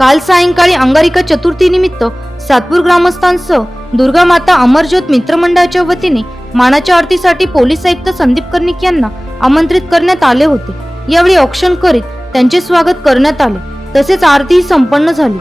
काल सायंकाळी अंगारिका चतुर्थी निमित्त सातपूर ग्रामस्थांसह दुर्गा माता अमरज्योत मित्रमंडळाच्या वतीने मानाच्या आरतीसाठी पोलीस आयुक्त संदीप कर्णिक यांना आमंत्रित करण्यात आले होते. यावेळी औक्षण करीत त्यांचे स्वागत करण्यात आले. तसेच आरतीही संपन्न झाली.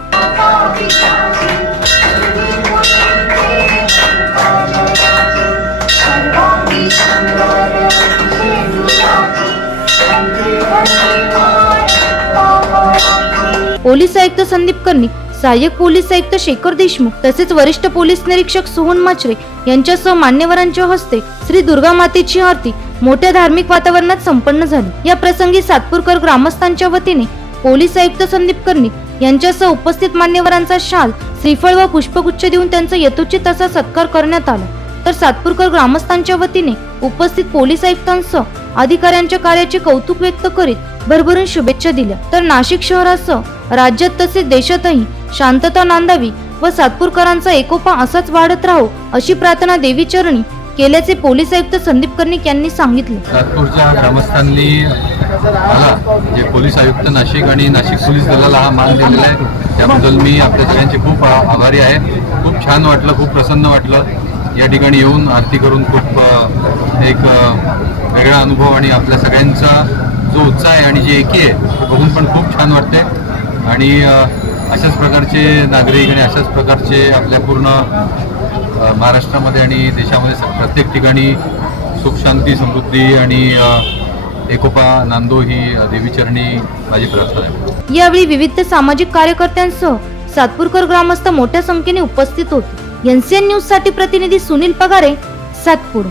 पोलीस आयुक्त संदीप कर्णिक सहाय्यक पोलीस आयुक्त शेखर देशमुख तसेच वरिष्ठ पोलीस निरीक्षक सोहन माचरे यांच्यासह मान्यवरांच्या हस्ते श्री दुर्गा मातेची आरती मोठ्या धार्मिक वातावरणात संपन्न झाली. या प्रसंगी सातपूरकर ग्रामस्थांच्या वतीने पोलीस आयुक्त संदीप कर्णिक यांच्यासह उपस्थित मान्यवरांचा शाल श्रीफळ व पुष्पगुच्छ देऊन त्यांचा यथोचित असा सत्कार करण्यात आला. तर सातपूरकर ग्रामस्थांच्या वतीने उपस्थित पोलीस आयुक्तांसह अधिकाऱ्यांच्या कार्याचे कौतुक व्यक्त करीत भरभरून शुभेच्छा दिल्या. तर नाशिक शहरासह राज्यात तसेच देशातही शांतता नांदावी व सातपूरकरांचा एकोपा असाच वाढत राहो अशी प्रार्थना देवीचरणी केल्याचे पोलीस आयुक्त संदीप कर्णिक यांनी सांगितले. सातपूरच्या ग्रामस्थांनी जे पोलीस आयुक्त नाशिक आणि नाशिक पोलीस दलाला हा मान दिलेला आहे त्याबद्दल मी आपल्या सगळ्यांचे खूप आभारी आहे. खूप छान वाटलं खूप प्रसन्न वाटलं. या ठिकाणी येऊन आरती करून खूप एक वेगळा अनुभव आणि आपल्या सगळ्यांचा जो उत्साह आहे आणि जे एकी आहे बघून पण खूप छान वाटते. आणि अशाच प्रकारचे नागरिक आणि अशाच प्रकारचे आपल्या पूर्ण महाराष्ट्रामध्ये आणि देशामध्ये प्रत्येक ठिकाणी सुख शांती समृद्धी आणि एकोपा नांदो ही देवीचरणी माझी प्रार्थना आहे. यावेळी विविध सामाजिक कार्यकर्त्यांसह सातपूरकर ग्रामस्थ मोठ्या संख्येने उपस्थित होते. एनसीएन न्यूजसाठी प्रतिनिधी सुनील पगारे सातपूर.